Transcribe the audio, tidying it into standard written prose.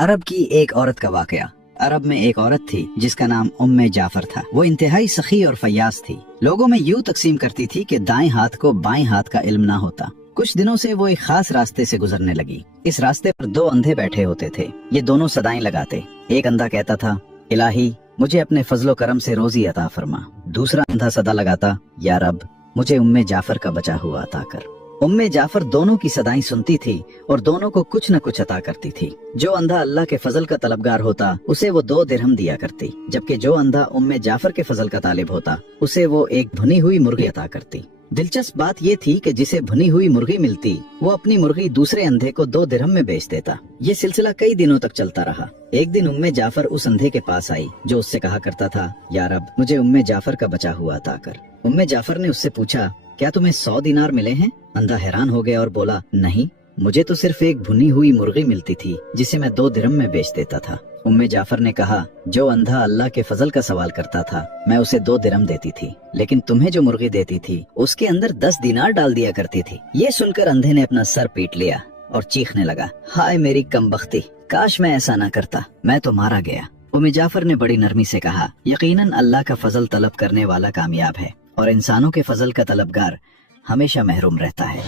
عرب کی ایک عورت کا واقعہ۔ عرب میں ایک عورت تھی جس کا نام ام جعفر تھا۔ وہ انتہائی سخی اور فیاض تھی۔ لوگوں میں یوں تقسیم کرتی تھی کہ دائیں ہاتھ کو بائیں ہاتھ کا علم نہ ہوتا۔ کچھ دنوں سے وہ ایک خاص راستے سے گزرنے لگی۔ اس راستے پر دو اندھے بیٹھے ہوتے تھے۔ یہ دونوں صدائیں لگاتے۔ ایک اندھا کہتا تھا، الہی مجھے اپنے فضل و کرم سے روزی عطا فرما۔ دوسرا اندھا صدا لگاتا، یا رب مجھے ام جعفر کا بچا ہوا عطا کر۔ ام جعفر دونوں کی صدائیں سنتی تھی اور دونوں کو کچھ نہ کچھ عطا کرتی تھی۔ جو اندھا اللہ کے فضل کا طلبگار ہوتا اسے وہ 2 درہم دیا کرتی، جبکہ جو اندھا ام جعفر کے فضل کا طالب ہوتا اسے وہ ایک بھنی ہوئی مرغی عطا کرتی۔ دلچسپ بات یہ تھی کہ جسے بھنی ہوئی مرغی ملتی وہ اپنی مرغی دوسرے اندھے کو 2 درہم میں بیچ دیتا۔ یہ سلسلہ کئی دنوں تک چلتا رہا۔ ایک دن ام جعفر اس اندھے کے پاس آئی جو اس سے کہا کرتا تھا، یا رب مجھے ام جعفر کا بچا ہوا عطا کر۔ ام جعفر نے اس سے پوچھا، کیا تمہیں 100 دینار ملے ہیں؟ اندھا حیران ہو گیا اور بولا، نہیں، مجھے تو صرف ایک بھنی ہوئی مرغی ملتی تھی جسے میں 2 درہم میں بیچ دیتا تھا۔ ام جعفر نے کہا، جو اندھا اللہ کے فضل کا سوال کرتا تھا میں اسے 2 درہم دیتی تھی، لیکن تمہیں جو مرغی دیتی تھی اس کے اندر 10 دینار ڈال دیا کرتی تھی۔ یہ سن کر اندھے نے اپنا سر پیٹ لیا اور چیخنے لگا، ہائے میری کم بختی، کاش میں ایسا نہ کرتا، میں تو مارا گیا۔ ام جعفر نے بڑی نرمی سے کہا، یقیناً اللہ کا فضل طلب کرنے والا کامیاب ہے اور انسانوں کے فضل کا طلبگار ہمیشہ محروم رہتا ہے۔